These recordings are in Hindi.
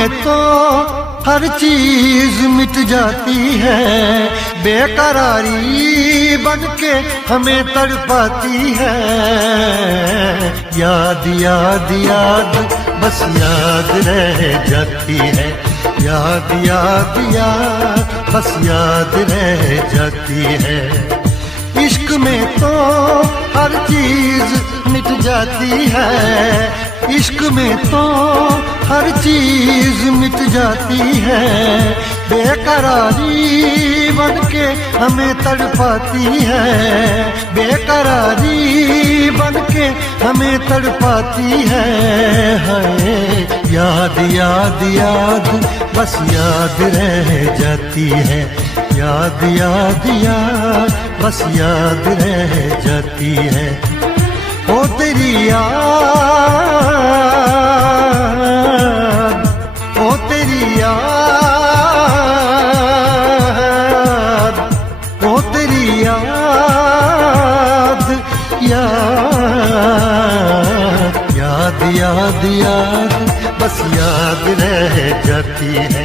में तो हर चीज मिट जाती है, बेकरारी बनके हमें तड़पाती है। याद याद याद बस याद रह जाती है, याद याद याद बस याद रह जाती है। इश्क में तो हर चीज मिट जाती है, इश्क में तो हर चीज मिट जाती है, बेकरारी बनके हमें तड़पाती है, बेकरारी बनके हमें तड़पाती है। याद याद याद बस याद रह जाती है, याद याद याद बस याद रह जाती है। ओ तेरी याद, ओ तेरी याद, ओ तेरी याद, याद याद याद बस याद रह जाती है,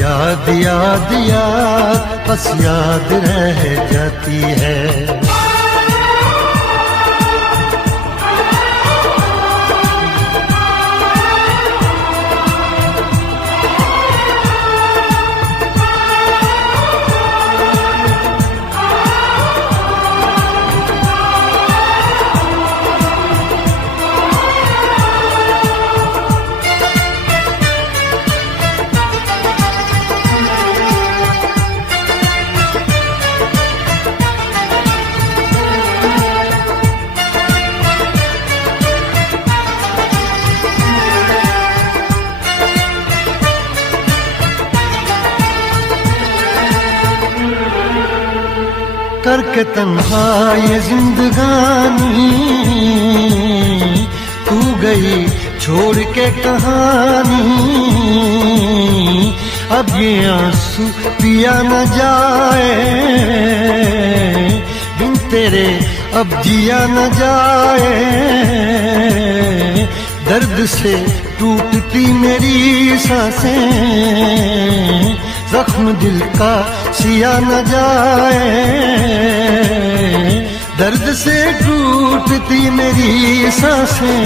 याद याद याद बस याद रह जाती है। करके तन्हा ये जिंदगानी, तू गई छोड़ के कहानी। अब ये आंसू पिया न जाए, बिन तेरे अब जिया न जाए। दर्द से टूटती मेरी सांसें, जख्म दिल का सिया न जाए। दर्द से टूटती मेरी सांसें,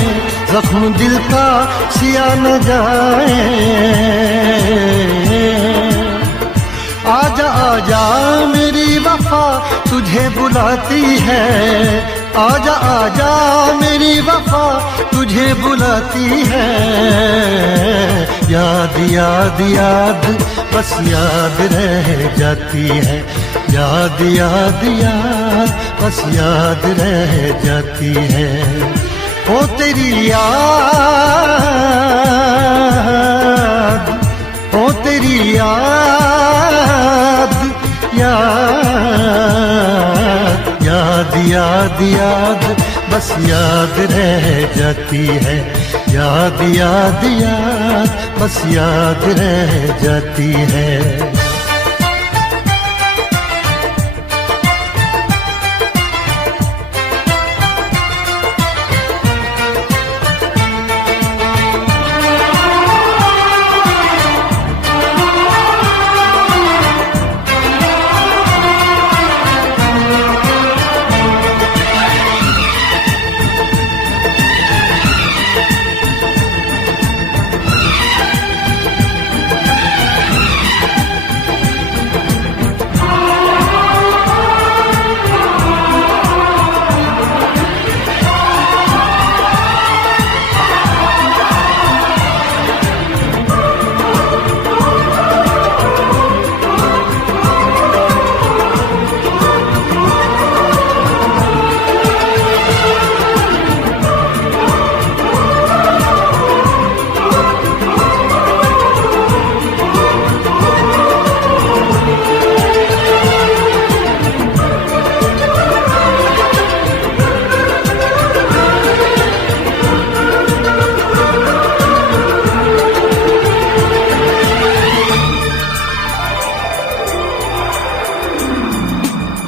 जख्म दिल का सिया न जाए। आजा आजा मेरी वफा तुझे बुलाती है, आजा आजा मेरी वफा तुझे बुलाती है। याद याद याद बस याद रह जाती है, याद याद याद बस याद रह जाती है। ओ तेरी याद, ओ तेरी याद, याद याद याद बस याद रह जाती है, याद याद याद बस याद रह जाती है।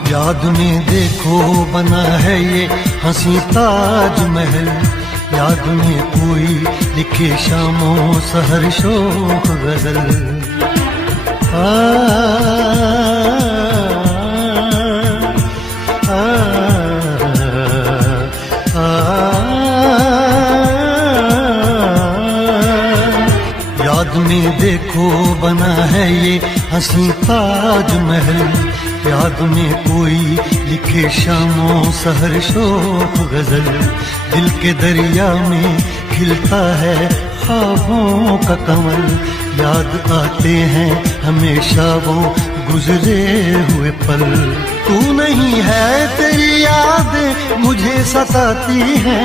याद में देखो बना है ये हंसी ताज महल, याद में कोई लिखे शामों सहर शोक गजल। आ, आ, आ, याद में देखो बना है ये हंसी ताजमहल। याद में कोई लिखे शामों सहर शोक गजल। दिल के दरिया में खिलता है ख्वाबों का कमल। याद आते हैं हमेशा वो गुजरे हुए पल। तू नहीं है तेरी याद मुझे सताती है।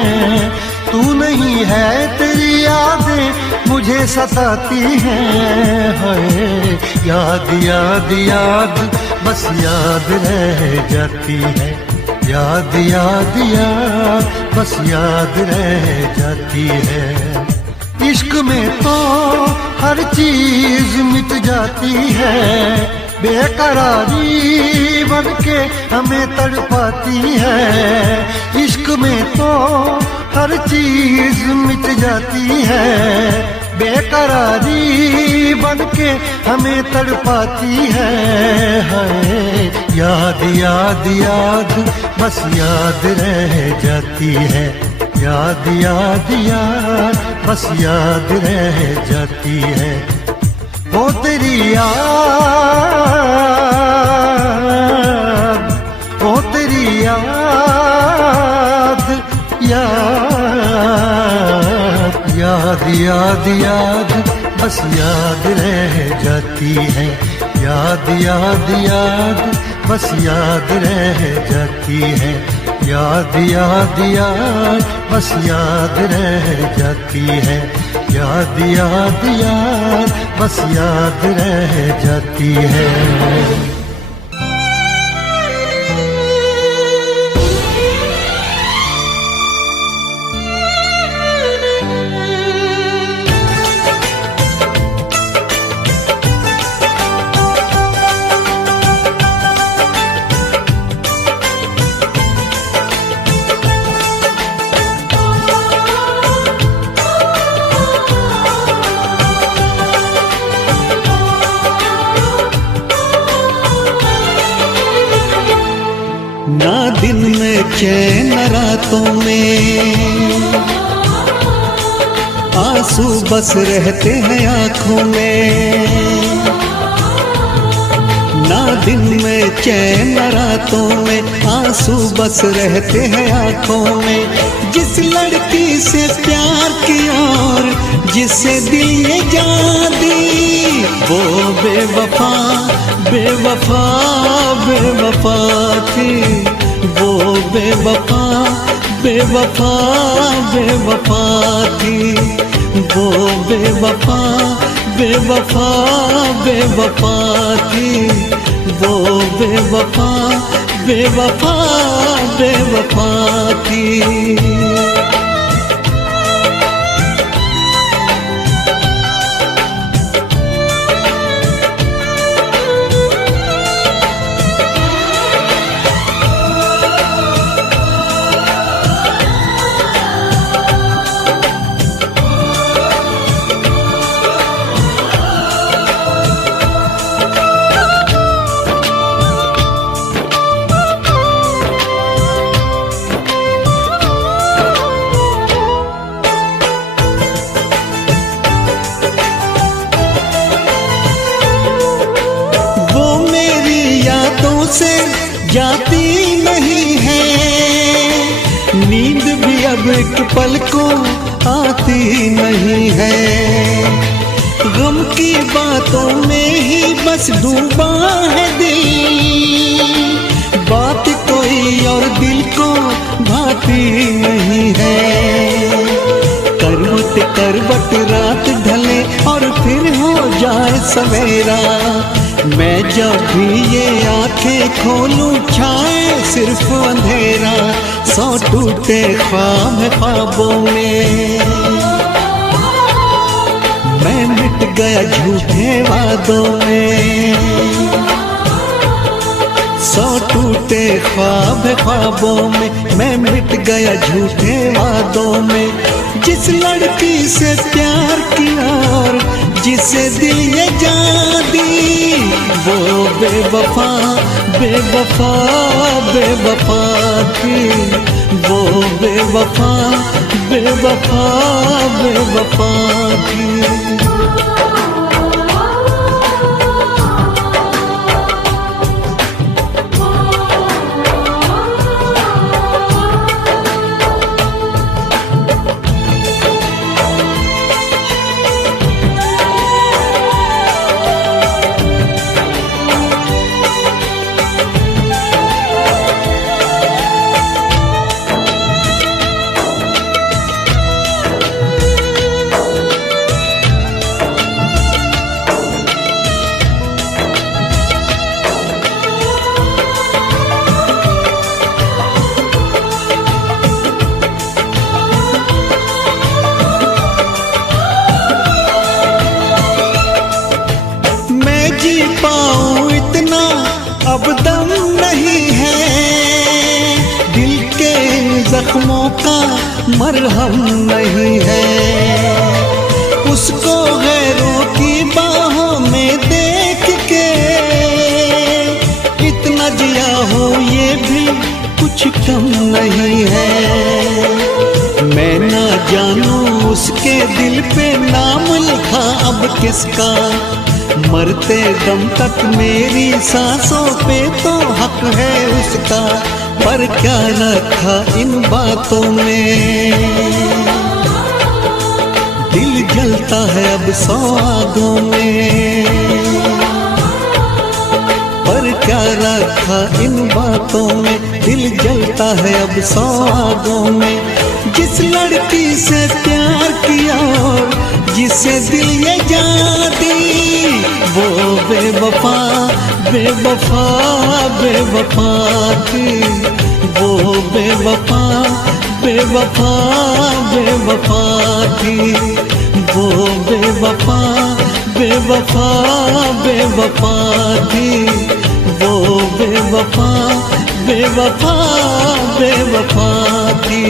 तू नहीं है तेरी यादें मुझे सताती हैं। हाय याद याद याद बस याद रह जाती है। याद याद याद बस याद रह जाती है। इश्क में तो हर चीज मिट जाती है। बेकरारी बनके हमें तड़पाती है। इश्क में तो हर चीज मिट जाती है। बेकरारी बनके हमें तड़पाती है। हाय याद याद याद बस याद रह जाती है। याद याद याद बस याद रह जाती है। वो तेरी याद, वो तेरी याद, याद याद याद याद बस याद रह जाती है। याद याद याद बस याद रह जाती है। याद याद याद बस याद रह जाती है। याद याद याद बस याद रह जाती है। ना दिन में चैन रातों में आंसू बस रहते हैं आँखों में। ना दिन में चैन रातों में आंसू बस रहते हैं आँखों में। जिस लड़की से प्यार किया और जिसे दिल ये जान दी वो बेवफा बेवफा बेवफा थी। वो बेवफा बेवफा बेवफा थी। वो बेवफा बेवफा बेवफा थी। वो बेवफा बेवफा बेवफा थी। से जाती नहीं है नींद भी अब एक पल को आती नहीं है। गम की बातों में ही बस डूबा है दिल। बात कोई और दिल को भाती नहीं है। करवट करवट रात ढले और फिर हो जाए सवेरा। मैं जब भी ये आंखें खोलूं छाए सिर्फ अंधेरा। सौ टूटे ख्वाब ख्वाबों में मैं मिट गया झूठे वादों में। सौ टूटे ख्वाब ख्वाबों में मैं मिट गया झूठे वादों में। जिस लड़की से प्यार किया और जिसे दिल ये जान दी, वो बेवफा बेवफा बेवफा थी, वो बेवफा बेवफा बेवफा थी। पाऊं इतना अब दम नहीं है, दिल के जख्मों का मरहम नहीं है। उसको गैरों की बाहों में देख के इतना जिया हो ये भी कुछ कम नहीं है। मैं ना जानूं उसके दिल पे नाम लिखा अब किसका, मरते दम तक मेरी सांसों पे तो हक है उसका, पर क्या रखा इन बातों में। दिल जलता है अब सौ आगों में, पर क्या रखा इन बातों में। दिल जलता है अब सौ आगों में। जिस लड़की से प्यार किया और जिसे दिल ये जान दी, वो बेवफा बेवफा बेवफा थी, वो बेवफा बेवफा बेवफा थी, वो बेवफा बेवफा बेवफा थी, वो बेवफा बेवफा बेवफा थी।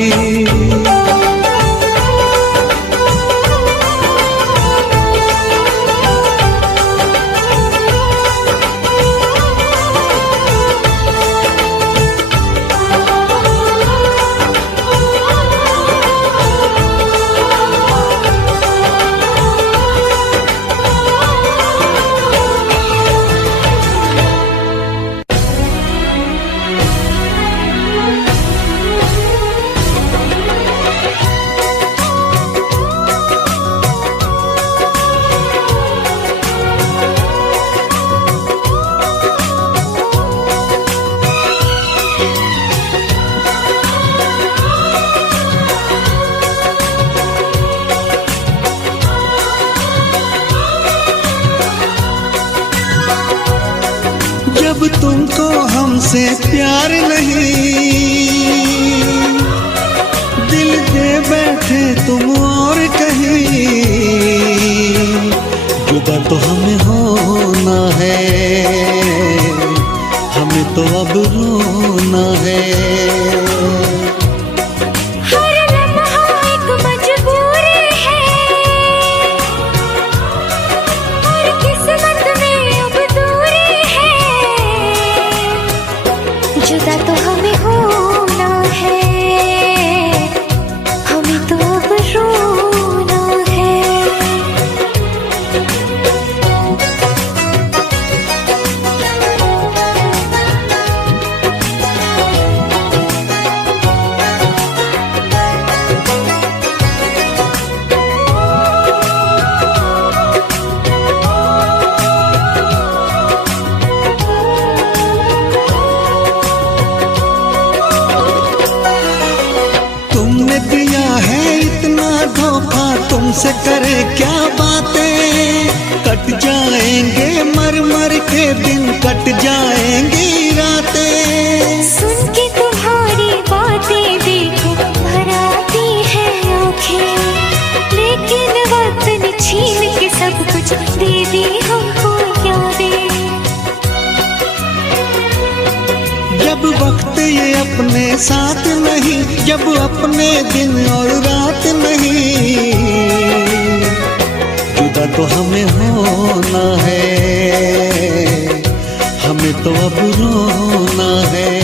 जब तुमको हमसे प्यार नहीं, दिल दे बैठे तुम और कहीं, जुदा तो हमें होना है, हमें तो अब रोना है। जुदा तो हमें होना है, हमें तो अब रोना है। तुमसे करे क्या बातें, कट जाएंगे मर मर के दिन, कट जाएंगी रातें। सुन के तुम्हारी बातें देखो भर आती है आँखें, लेकिन वक्त ने छीन के सब कुछ दे दी हमको यादें। जब वक्त ये अपने साथ नहीं, जब अपने दिन और रात नहीं, जुदा तो हमें होना है, हमें तो अब रोना है।